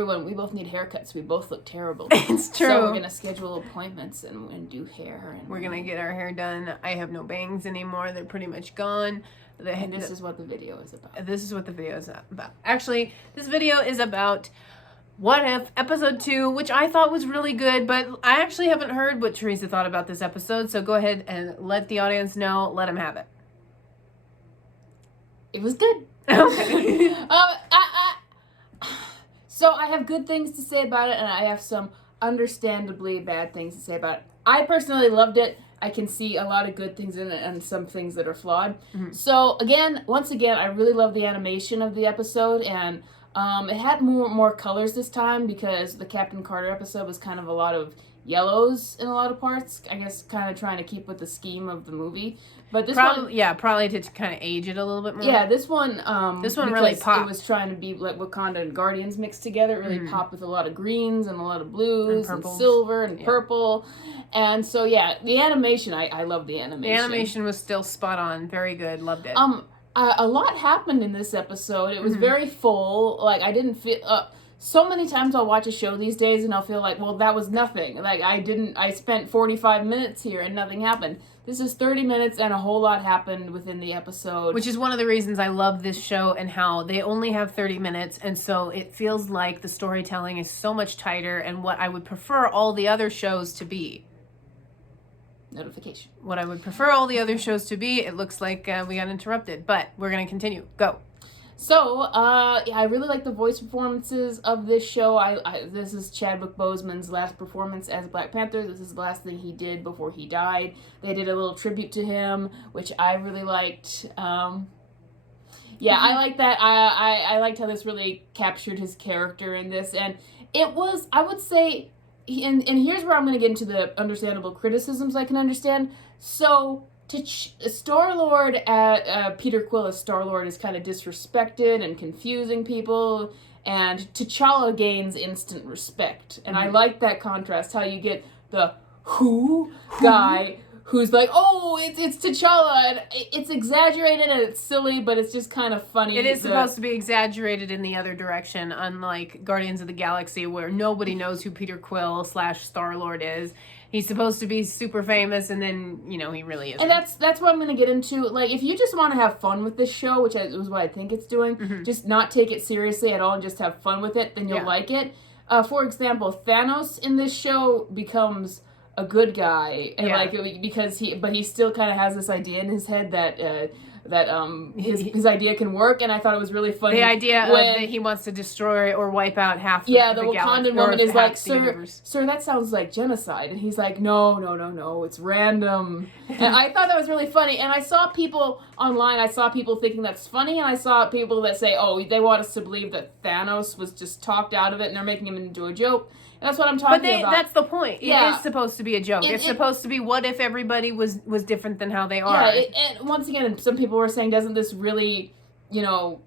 everyone, we both need haircuts. We both look terrible. It's true. So we're going to schedule appointments and do hair. And we're going to get our hair done. I have no bangs anymore. They're pretty much gone. And this is what the video is about. This is what the video is about. Actually, this video is about What If episode 2, which I thought was really good, but I actually haven't heard what Theresa thought about this episode, so go ahead and let the audience know. Let them have it. It was good. Okay. So I have good things to say about it, and I have some understandably bad things to say about it. I personally loved it. I can see a lot of good things in it and some things that are flawed. Mm-hmm. So once again, I really love the animation of the episode, and it had more colors this time because the Captain Carter episode was kind of a lot of yellows in a lot of parts. I guess kind of trying to keep with the scheme of the movie. But this probably to kind of age it a little bit more. Yeah, this one really popped. It was trying to be like Wakanda and Guardians mixed together. It really popped with a lot of greens and a lot of blues and silver and purple. And so yeah, the animation, I love the animation. The animation was still spot on. Very good. Loved it. A lot happened in this episode. It was very full. Like I didn't feel so many times I'll watch a show these days and I'll feel like, well, that was nothing. Like I spent 45 minutes here and nothing happened. This is 30 minutes and a whole lot happened within the episode. Which is one of the reasons I love this show and how they only have 30 minutes. And so it feels like the storytelling is so much tighter and what I would prefer all the other shows to be. Notification. What I would prefer all the other shows to be. It looks like we got interrupted, but we're going to continue. Go. So, I really like the voice performances of this show. This is Chadwick Boseman's last performance as Black Panther. This is the last thing he did before he died. They did a little tribute to him, which I really liked. I like that. I liked how this really captured his character in this. And it was, I would say, and here's where I'm going to get into the understandable criticisms I can understand. So, Star-Lord, Peter Quill as Star-Lord is kind of disrespected and confusing people, and T'Challa gains instant respect. And I like that contrast, how you get the who guy who's like, oh, it's T'Challa, and it's exaggerated and it's silly, but it's just kind of funny. It is supposed to be exaggerated in the other direction, unlike Guardians of the Galaxy, where nobody knows who Peter Quill / Star-Lord is. He's supposed to be super famous, and then, he really isn't. And that's what I'm going to get into. Like, if you just want to have fun with this show, which is what I think it's doing, just not take it seriously at all and just have fun with it, then you'll like it. For example, Thanos in this show becomes a good guy, and because he still kind of has this idea in his head that his idea can work, and I thought it was really funny. The idea that he wants to destroy or wipe out half the Wakandan woman is like, sir, that sounds like genocide. And he's like, no, it's random. And I thought that was really funny. And I saw people online, thinking that's funny, and I saw people that say, oh, they want us to believe that Thanos was just talked out of it, and they're making him into a joke. And that's what I'm talking about. That's the point. It is supposed to be a joke. It's supposed to be, what if everybody was different than how they are? Yeah, and once again, some people were saying, doesn't this really,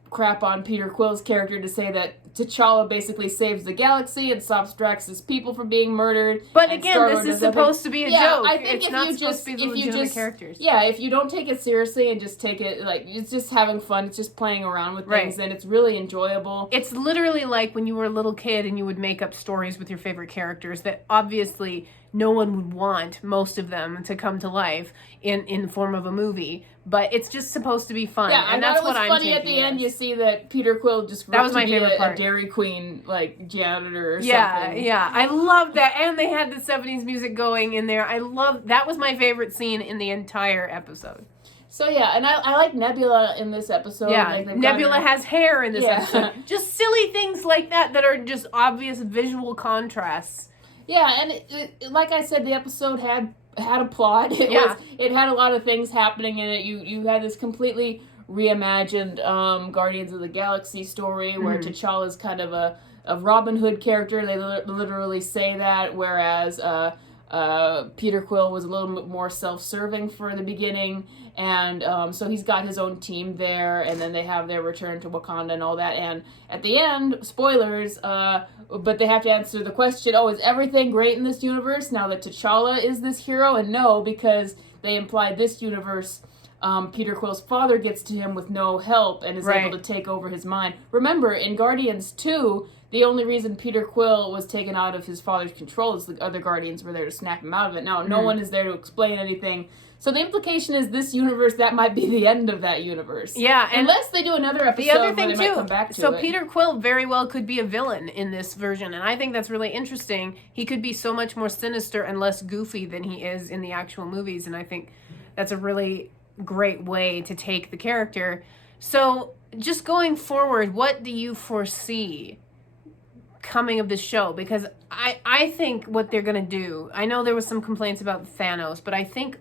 crap on Peter Quill's character to say that T'Challa basically saves the galaxy and stops Drax's people from being murdered? But again, this is supposed to be a joke. I think it's not supposed to be the legitimate characters. Yeah, if you don't take it seriously and just take it, like, it's just having fun, it's just playing around with things, and it's really enjoyable. It's literally like when you were a little kid and you would make up stories with your favorite characters that obviously no one would want most of them to come to life in the form of a movie, but it's just supposed to be fun. Yeah, and that's what I'm funny at the end. You see that Peter Quill just that was my favorite part. A Dairy Queen like janitor or something. Yeah, I love that, and they had the 70s music going in there. That was my favorite scene in the entire episode. So yeah, and I like Nebula in this episode. Yeah, like Nebula has hair in this episode. Just silly things like that are just obvious visual contrasts. Yeah, and like I said, the episode had a plot. It had a lot of things happening in it. You had this completely reimagined Guardians of the Galaxy story where T'Challa's kind of a Robin Hood character. They literally say that, whereas Peter Quill was a little bit more self-serving for the beginning, and so he's got his own team there, and then they have their return to Wakanda and all that, and at the end, spoilers, but they have to answer the question, is everything great in this universe now that T'Challa is this hero? And no, because they imply this universe, Peter Quill's father gets to him with no help and is able to take over his mind. Remember, in Guardians 2, the only reason Peter Quill was taken out of his father's control is the other Guardians were there to snap him out of it. Now, no one is there to explain anything. So the implication is this universe, that might be the end of that universe. Yeah. And unless they do another episode the other thing where they too, might come back to so it. Peter Quill very well could be a villain in this version, and I think that's really interesting. He could be so much more sinister and less goofy than he is in the actual movies, and I think that's a really great way to take the character. So just going forward, what do you foresee coming of this show? Because I think what they're going to do, I know there was some complaints about Thanos, but I think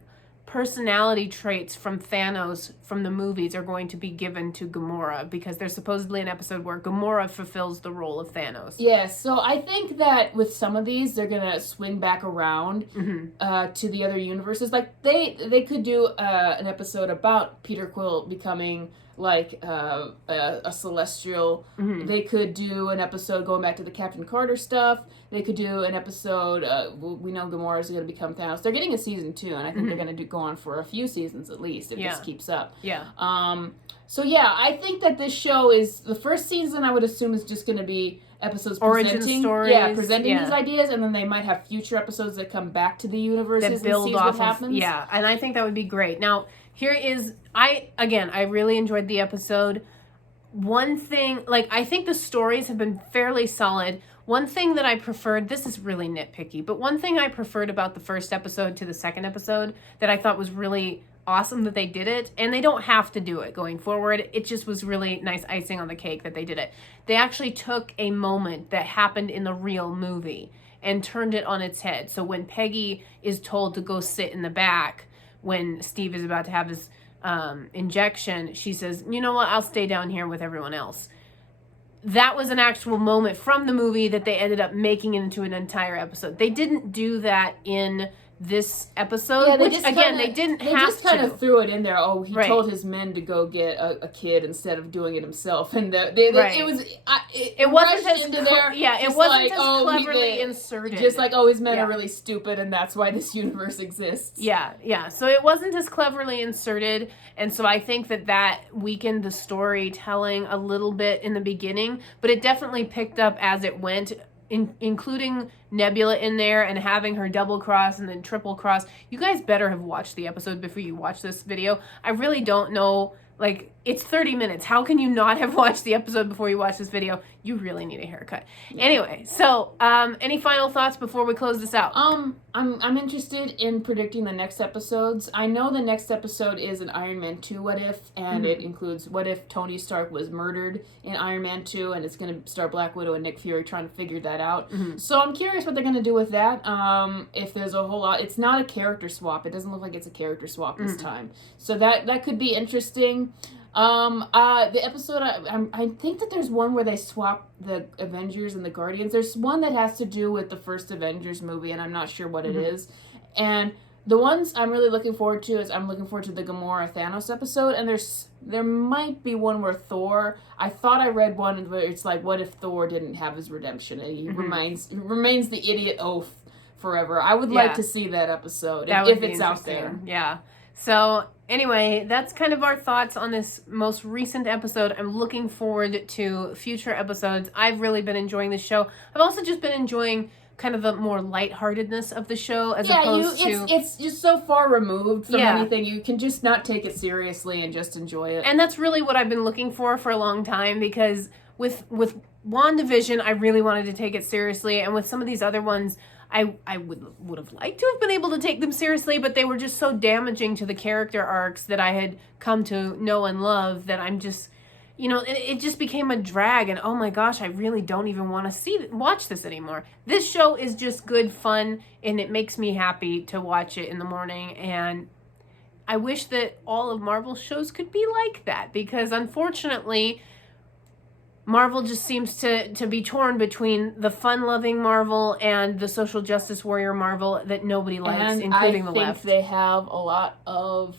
personality traits from Thanos from the movies are going to be given to Gamora, because there's supposedly an episode where Gamora fulfills the role of Thanos. Yes, so I think that with some of these, they're going to swing back around to the other universes. Like, they could do an episode about Peter Quill becoming like a celestial. They could do an episode going back to the Captain Carter stuff. They could do an episode, we know Gamora is going to become Thanos. They're getting a season 2, and I think they're going to go on for a few seasons at least if this keeps up. Yeah. So yeah, I think that this show is, the first season I would assume is just going to be episodes presenting these ideas, and then they might have future episodes that come back to the universes that build and see off what happens. Yeah, and I think that would be great. Now, here is, I really enjoyed the episode. One thing, like, I think the stories have been fairly solid. One thing that I preferred, this is really nitpicky, but one thing I preferred about the first episode to the second episode that I thought was really awesome that they did it, and they don't have to do it going forward. It just was really nice icing on the cake that they did it. They actually took a moment that happened in the real movie and turned it on its head. So when Peggy is told to go sit in the back when Steve is about to have his injection, she says, you know what, I'll stay down here with everyone else. That was an actual moment from the movie that they ended up making into an entire episode. They didn't do that in this episode, yeah, they just kind of threw it in there. Oh, he told his men to go get a kid instead of doing it himself, and it wasn't as into there. Yeah, it wasn't as cleverly inserted. Just like, oh, his men are really stupid, and that's why this universe exists. Yeah. So it wasn't as cleverly inserted, and so I think that weakened the storytelling a little bit in the beginning, but it definitely picked up as it went. Including Nebula in there and having her double cross and then triple cross. You guys better have watched the episode before you watch this video. I really don't know, like, it's 30 minutes. How can you not have watched the episode before you watch this video? You really need a haircut. Yeah. Anyway, so any final thoughts before we close this out? I'm interested in predicting the next episodes. I know the next episode is an Iron Man 2 What If, and it includes what if Tony Stark was murdered in Iron Man 2, and it's going to star Black Widow and Nick Fury trying to figure that out. So I'm curious what they're going to do with that. If there's a whole lot, it's not a character swap. It doesn't look like it's a character swap this time. So that could be interesting. The episode, I think that there's one where they swap the Avengers and the Guardians. There's one that has to do with the first Avengers movie, and I'm not sure what it is. And the ones I'm really looking forward to is I'm looking forward to the Gamora Thanos episode, and there might be one where Thor, I thought I read one where it's like, what if Thor didn't have his redemption, and he remains the idiot oaf forever. I would like to see that episode, if it's out there. Yeah. So anyway, that's kind of our thoughts on this most recent episode. I'm looking forward to future episodes. I've really been enjoying this show. I've also just been enjoying kind of the more lightheartedness of the show as opposed to... It's just so far removed from anything. You can just not take it seriously and just enjoy it. And that's really what I've been looking for a long time, because with WandaVision, I really wanted to take it seriously, and with some of these other ones, I would have liked to have been able to take them seriously, but they were just so damaging to the character arcs that I had come to know and love that I'm just, it just became a drag, and oh my gosh, I really don't even want to watch this anymore. This show is just good fun, and it makes me happy to watch it in the morning, and I wish that all of Marvel's shows could be like that, because unfortunately, Marvel just seems to be torn between the fun-loving Marvel and the social justice warrior Marvel that nobody likes, including the left. I think they have a lot of,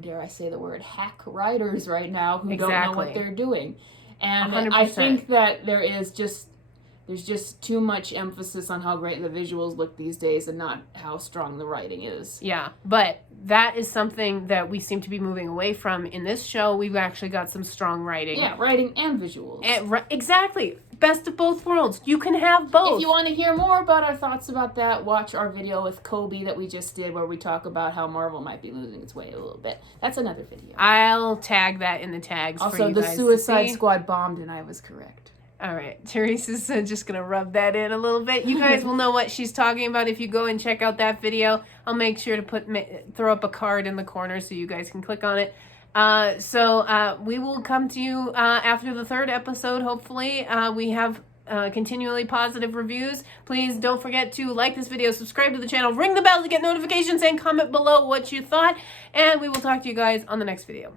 dare I say the word, hack writers right now who don't know what they're doing. And 100%. I think that there's just too much emphasis on how great the visuals look these days and not how strong the writing is. Yeah, but that is something that we seem to be moving away from in this show. We've actually got some strong writing. Yeah, writing and visuals. Exactly. best of both worlds. You can have both. If you want to hear more about our thoughts about that, watch our video with Kobe that we just did where we talk about how Marvel might be losing its way a little bit. That's another video. I'll tag that in the tags also, for you the guys Suicide to see. Squad bombed and I was correct. All right, Theresa's just going to rub that in a little bit. You guys will know what she's talking about if you go and check out that video. I'll make sure to throw up a card in the corner so you guys can click on it. So we will come to you after the 3rd episode, hopefully. We have continually positive reviews. Please don't forget to like this video, subscribe to the channel, ring the bell to get notifications, and comment below what you thought. And we will talk to you guys on the next video.